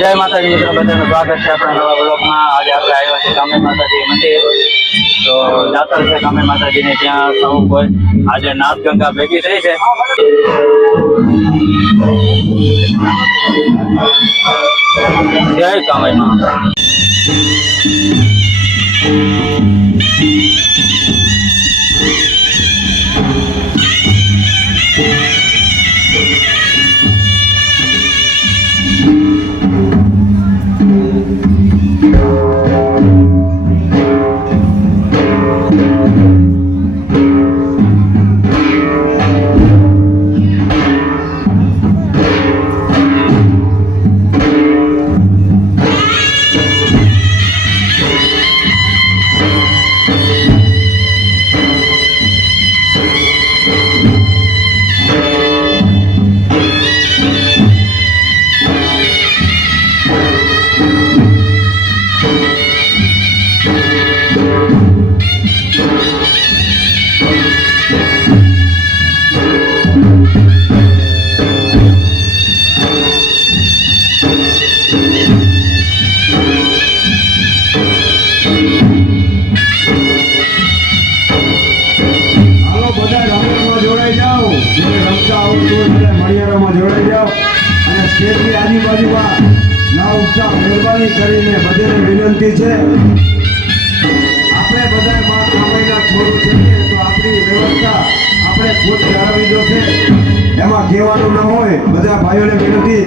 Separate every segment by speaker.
Speaker 1: જય માતાજી, મિત્રો, બધાનું સ્વાગત છે આપણા નવા બ્લોકમાં આજે આપણે આવ્યા છે કામે માતાજી મંદિર. તો જાતર છે કામે માતાજીને, ત્યાં સૌ કોઈ આજે નાથ ગંગા ભેગી થઈ છે. જય કામે
Speaker 2: હાલો આજુબાજુમાં ના ઉત્સાહ કરીને બધાને વિનંતી છે. આપણે બધા માં છોડ છીએ તો આપણી વ્યવસ્થા આપણે ખુદ જાળવી દો છે. એમાં કહેવાનું ન હોય, બધા ભાઈઓને વિનંતી.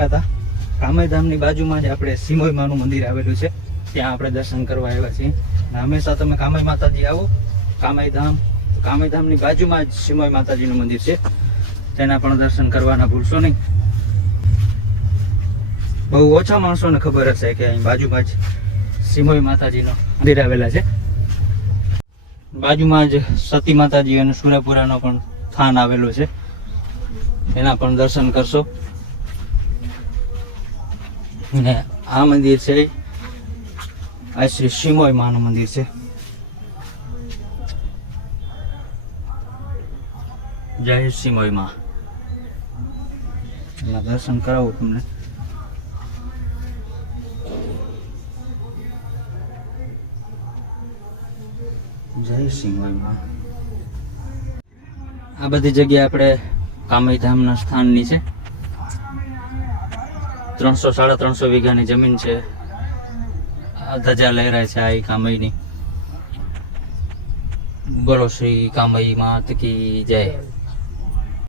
Speaker 3: આવ્યા હતા. કામેધામની બાજુમાં જ આપણે સિમોઈ માનું મંદિર આવેલું છે. ત્યાં આપણે દર્શન કરવા આવ્યા છીએ. હંમેશા તમે કામાઈ માતાજી આવો. કામાઈધામ, કામાઈધામની બાજુમાં જ સિમોઈ માતાજીનું મંદિર છે. તેના પણ દર્શન કરવાના ભૂલશો નહીં. બહુ ઓછા માણસોને ખબર હશે કે અહીં બાજુમાં જ સિમોઈ માતાજીનું મંદિર આવેલા છે. બાજુમાં જ સતી માતાજી અને સુરેપુરાનો પણ સ્થાન આવેલું છે. એના પણ દર્શન કરશો. ને આ મંદિર છે, આ શ્રી સિમોઈ માનું મંદિર છે. જય સિમોઈ માં. દર્શન કરાવું તમને. જય માં. આ બધી જગ્યા આપણે કામયધામના સ્થાનની છે. ત્રણસો, સાડા ત્રણસો વીઘાની જમીન છે. ધજા લહેરાય છે આ કામઈની બોલો, શ્રી કામઈ માત કી જય.